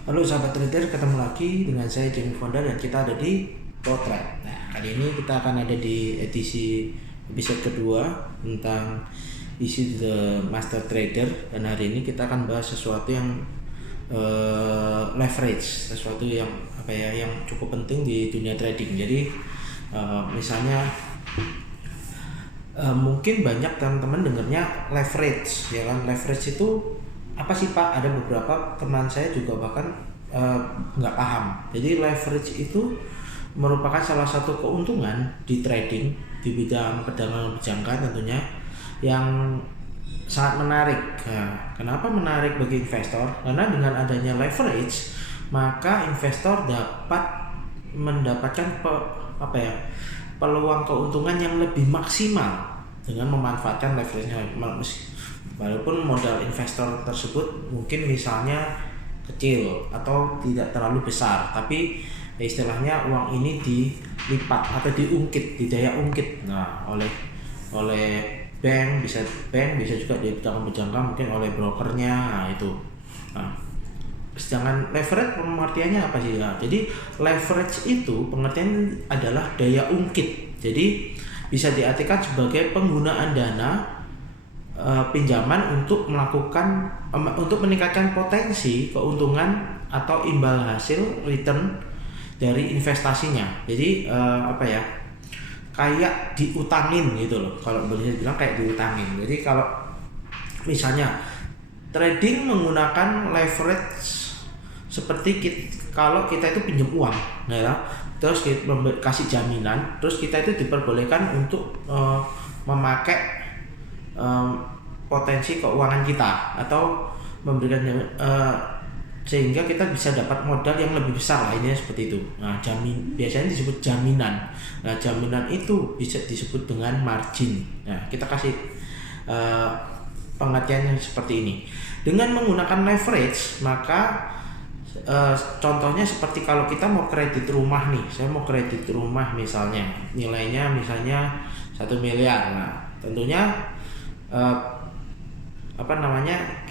Halo sahabat trader, ketemu lagi dengan saya Jamie Fonda dan kita ada di Potret. Nah, kali ini kita akan ada di edisi episode kedua tentang isu The Master Trader, dan hari ini kita akan bahas sesuatu yang leverage, sesuatu yang yang cukup penting di dunia trading. Jadi misalnya mungkin banyak teman-teman dengarnya leverage, ya kan? Leverage itu apa sih Pak? Ada beberapa teman saya juga bahkan nggak paham. Jadi leverage itu merupakan salah satu keuntungan di trading di bidang perdagangan berjangka tentunya, yang sangat menarik. Nah, kenapa menarik bagi investor? Karena dengan adanya leverage, maka investor dapat mendapatkan peluang keuntungan yang lebih maksimal dengan memanfaatkan leverage-nya. Walaupun modal investor tersebut mungkin misalnya kecil atau tidak terlalu besar, tapi istilahnya uang ini dilipat atau diungkit, didaya ungkit. Nah, oleh bank bisa juga di bidang berjangka mungkin oleh brokernya. Nah, itu. Nah, sedangkan leverage pengertiannya apa sih ya? Jadi leverage itu pengertian adalah daya ungkit. Jadi bisa diartikan sebagai penggunaan dana pinjaman untuk meningkatkan potensi keuntungan atau imbal hasil return dari investasinya. Jadi kayak diutangin gitu loh, kalau boleh bilang kayak diutangin. Jadi kalau misalnya trading menggunakan leverage seperti kalau kita itu pinjam uang, ya, terus kita kasih jaminan, terus kita itu diperbolehkan untuk memakai potensi keuangan kita atau memberikan sehingga kita bisa dapat modal yang lebih besar lah, ini seperti itu. Nah, biasanya disebut jaminan. Nah, jaminan itu bisa disebut dengan margin. Nah, kita kasih pengertiannya seperti ini. Dengan menggunakan leverage, maka contohnya seperti kalau kita mau kredit rumah nih, saya mau kredit rumah misalnya, nilainya misalnya 1 miliar. Nah, tentunya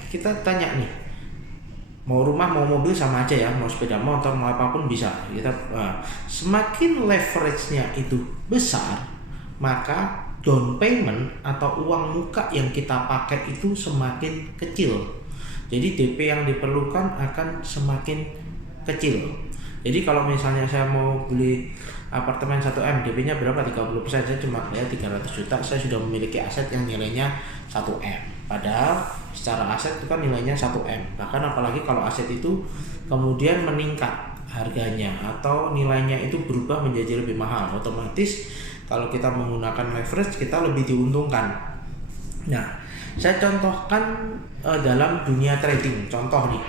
kita tanya nih, mau rumah mau mobil sama aja ya, mau sepeda motor mau apapun bisa kita. Semakin leverage-nya itu besar, maka down payment atau uang muka yang kita pakai itu semakin kecil. Jadi DP yang diperlukan akan semakin kecil. Jadi kalau misalnya saya mau beli apartemen 1M, DP-nya berapa? 30%. Saya cuma 300 juta, saya sudah memiliki aset yang nilainya 1M. Padahal secara aset itu kan nilainya 1M. Bahkan apalagi kalau aset itu kemudian meningkat harganya atau nilainya itu berubah menjadi lebih mahal, otomatis kalau kita menggunakan leverage kita lebih diuntungkan. Nah, saya contohkan dalam dunia trading. Contoh nih,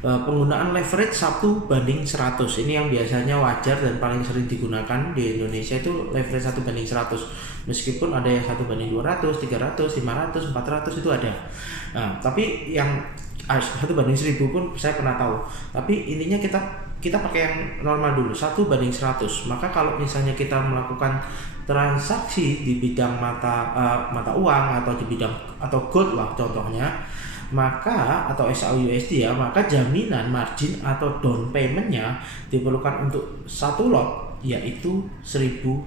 penggunaan leverage 1:100. Ini yang biasanya wajar dan paling sering digunakan di Indonesia itu leverage 1:100. Meskipun ada yang 1:200, 300, 500, 400 itu ada. Nah, tapi yang 1:1000 pun saya pernah tahu. Tapi intinya kita pakai yang normal dulu, 1:100. Maka kalau misalnya kita melakukan transaksi di bidang mata uang atau di bidang atau gold lah contohnya, maka atau SAUUSD ya, maka jaminan margin atau down paymentnya diperlukan untuk satu lot yaitu $1.000.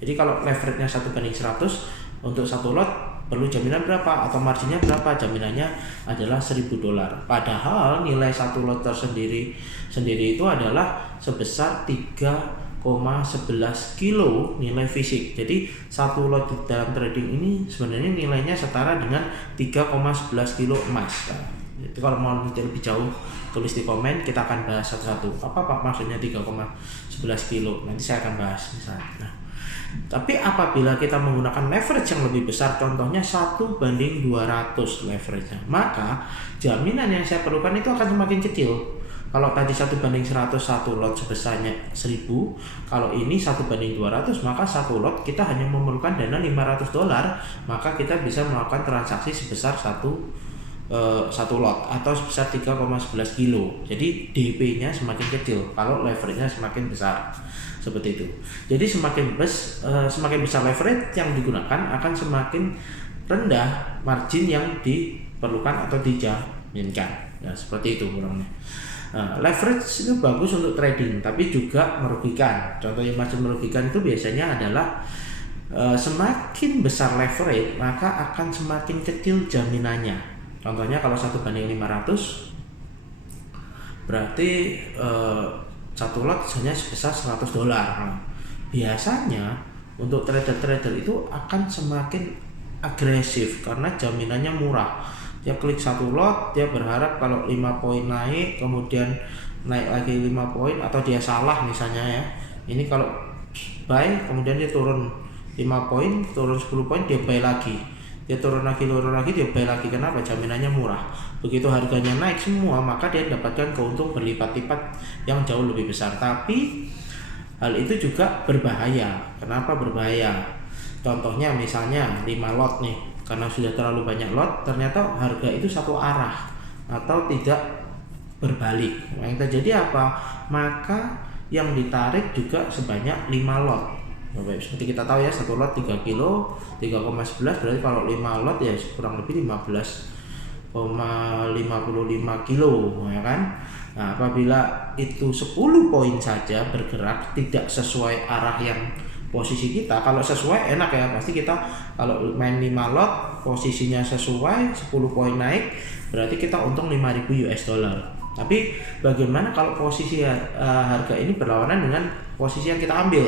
Jadi kalau leverage-nya 1:100, untuk satu lot perlu jaminan berapa atau marginnya berapa? Jaminannya adalah $1.000. Padahal nilai satu lot tersendiri itu adalah sebesar 3,11 kilo nilai fisik. Jadi satu lot di dalam trading ini sebenarnya nilainya setara dengan 3,11 kilo emas. Nah, itu kalau mau lebih jauh tulis di komen, kita akan bahas satu-satu. Apa Pak maksudnya 3,11 kilo? Nanti saya akan bahas misalnya. Nah, tapi apabila kita menggunakan leverage yang lebih besar, contohnya 1:200 leverage-nya, maka jaminan yang saya perlukan itu akan semakin kecil. Kalau tadi 1:100 satu lot sebesarnya 1.000, kalau ini 1:200, maka satu lot kita hanya memerlukan dana $500, maka kita bisa melakukan transaksi sebesar satu lot atau sebesar 3,11 kilo. Jadi DP-nya semakin kecil kalau leverage-nya semakin besar. Seperti itu. Jadi semakin besar leverage yang digunakan, akan semakin rendah margin yang diperlukan atau inginkan. Ya, seperti itu kurangnya. Leverage itu bagus untuk trading, tapi juga merugikan. Contoh yang masih merugikan itu biasanya adalah semakin besar leverage, maka akan semakin kecil jaminannya. Contohnya kalau 1:500, berarti satu lot hanya sebesar $100. Nah, biasanya untuk trader-trader itu akan semakin agresif karena jaminannya murah. Dia klik satu lot, dia berharap kalau 5 poin naik, kemudian naik lagi 5 poin, atau dia salah misalnya ya. Ini kalau buy, kemudian dia turun 5 poin, turun 10 poin, dia buy lagi. Dia turun lagi, dia buy lagi. Kenapa? Jaminannya murah. Begitu harganya naik semua, maka dia dapatkan keuntungan berlipat-lipat yang jauh lebih besar. Tapi hal itu juga berbahaya. Kenapa berbahaya? Contohnya misalnya 5 lot nih, karena sudah terlalu banyak lot, ternyata harga itu satu arah atau tidak berbalik. Yang terjadi apa? Maka yang ditarik juga sebanyak 5 lot. Seperti kita tahu ya, satu lot 3 kilo, 3,11, berarti kalau 5 lot ya kurang lebih 15,55 kilo, ya kan? Nah, apabila itu 10 poin saja bergerak tidak sesuai arah yang posisi kita, kalau sesuai enak ya, pasti kita kalau main 5 lot posisinya sesuai, 10 poin naik, berarti kita untung $5.000. Tapi bagaimana kalau posisi harga ini berlawanan dengan posisi yang kita ambil?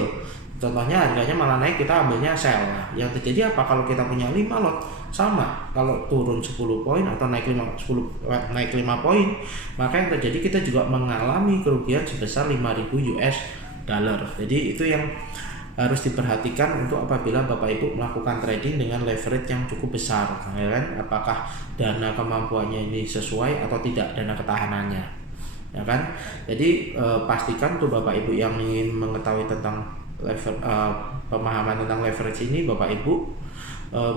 Contohnya harganya malah naik, kita ambilnya sell. Yang terjadi apa? Kalau kita punya 5 lot sama, kalau turun 10 poin atau naik 5 poin, maka yang terjadi kita juga mengalami kerugian sebesar $5.000. Jadi itu yang harus diperhatikan untuk apabila Bapak Ibu melakukan trading dengan leverage yang cukup besar, ya kan? Apakah dana kemampuannya ini sesuai atau tidak, dana ketahanannya, ya kan? Jadi pastikan tuh Bapak Ibu yang ingin mengetahui tentang pemahaman tentang leverage ini, Bapak Ibu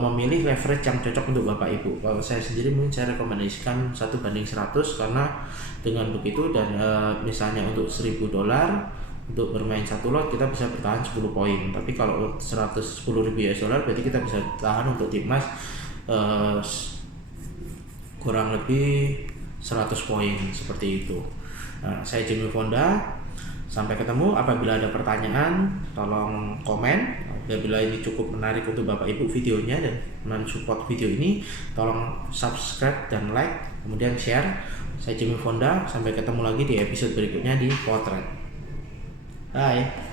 memilih leverage yang cocok untuk Bapak Ibu. Kalau saya sendiri mungkin saya rekomendasikan 1:100, karena dengan begitu dan misalnya untuk $1.000 untuk bermain satu lot kita bisa bertahan 10 poin. Tapi kalau $10.000 berarti kita bisa tahan untuk timnas kurang lebih 100 poin, seperti itu. Nah, saya Jimmy Fonda. Sampai ketemu. Apabila ada pertanyaan tolong komen. Apabila ini cukup menarik untuk Bapak Ibu videonya dan mensupport video ini, tolong subscribe dan like, kemudian share. Saya Jimmy Fonda. Sampai ketemu lagi di episode berikutnya di Potret. Bye.